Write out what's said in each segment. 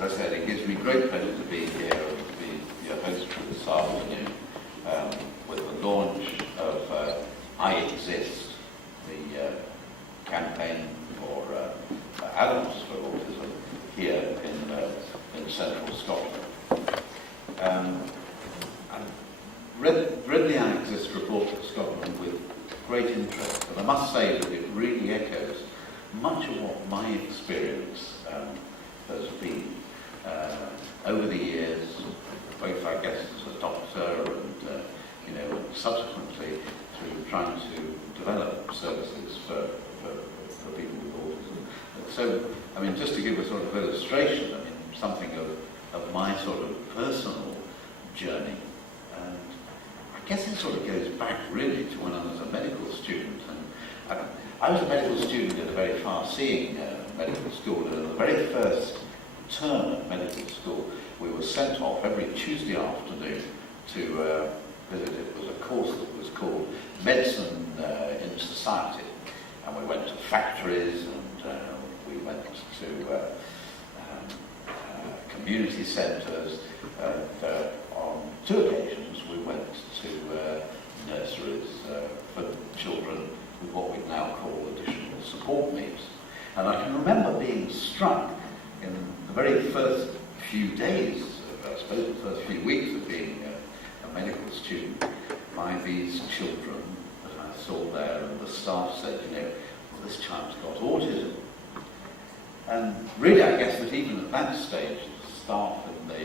as I said, it gives me great pleasure to be here and to be your host for this afternoon with the launch of I Exist, the campaign for adults for autism here in central Scotland. I read the I Exist report for Scotland with great interest, and I must say that it really echoes much of what my experience has been over the years, both I guess as a doctor and subsequently through trying to develop services for people with autism. So, I mean, just to give a sort of illustration, I mean, something of my sort of personal journey, and I guess it sort of goes back really to when I was a medical student. And I was a medical student at a very far-seeing medical school, and in the very first term at medical school, we were sent off every Tuesday afternoon to visit. It was a course that was called Medicine in Society, and we went to factories, and we went to community centres, and on 2 occasions we went to nurseries for children with what we now call additional support needs. And I can remember being struck in the very first few days, I suppose the first few weeks of being a medical student, by these children that I saw there, and the staff said, well, this child's got autism. And really, I guess that even at that stage, the staff in the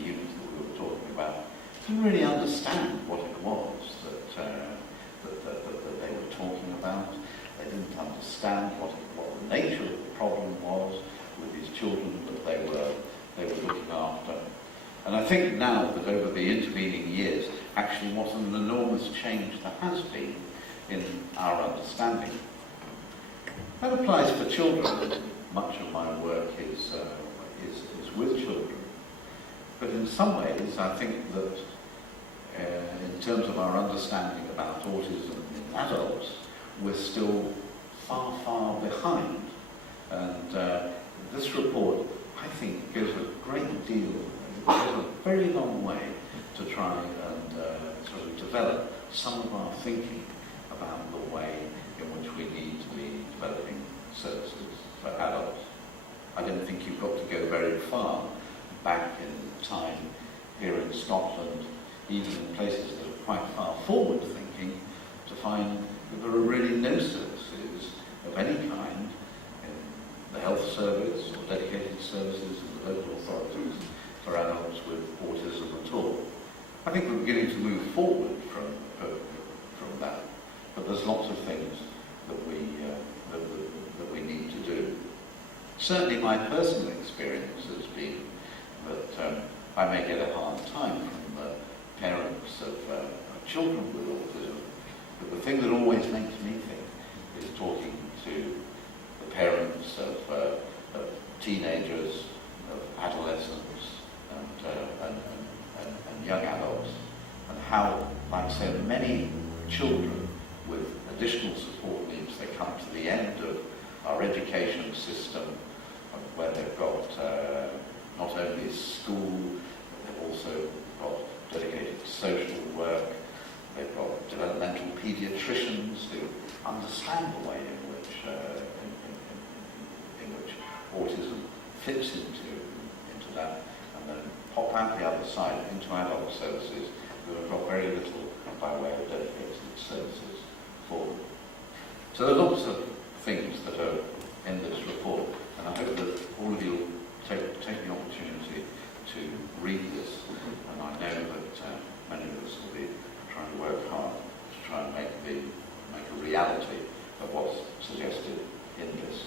unit that we were talking about didn't really understand what it was that they were talking about. They didn't understand what the nature of the problem was with these children that they were looking after. And I think now that over the intervening years, actually what an enormous change there has been in our understanding. That applies for children. Much of my work is with children. But in some ways, I think that in terms of our understanding about autism in adults, we're still far, far behind. And this report, I think, goes a great deal, goes a very long way to try and sort of develop some of our thinking about the way in which we need to be developing services for adults. I don't think you've got to go very far back in time here in Scotland, even in places that are quite far forward thinking, to find that there are really no services of any kind in the health service or dedicated services in the local authorities for adults with autism at all. I think we're beginning to move forward from that, but there's lots of things that we need to do. Certainly my personal experience has been that I may get a hard time from the parents of children with autism, but the thing that always makes me think is talking to the parents of teenagers, of adolescents, and young adults, and how, like so many children with additional support needs, they come to the end of our education system, where they've got not only school, but they've also got dedicated social work, they've got developmental paediatricians who understand the way in which autism fits into that, and then pop out the other side into adult services who have got very little by way of dedicated services for them. So there are lots of things that are in this report, and I hope that all of you take the opportunity to read this, and I know that many of us will be trying to work hard to try and make a reality of what's suggested in this.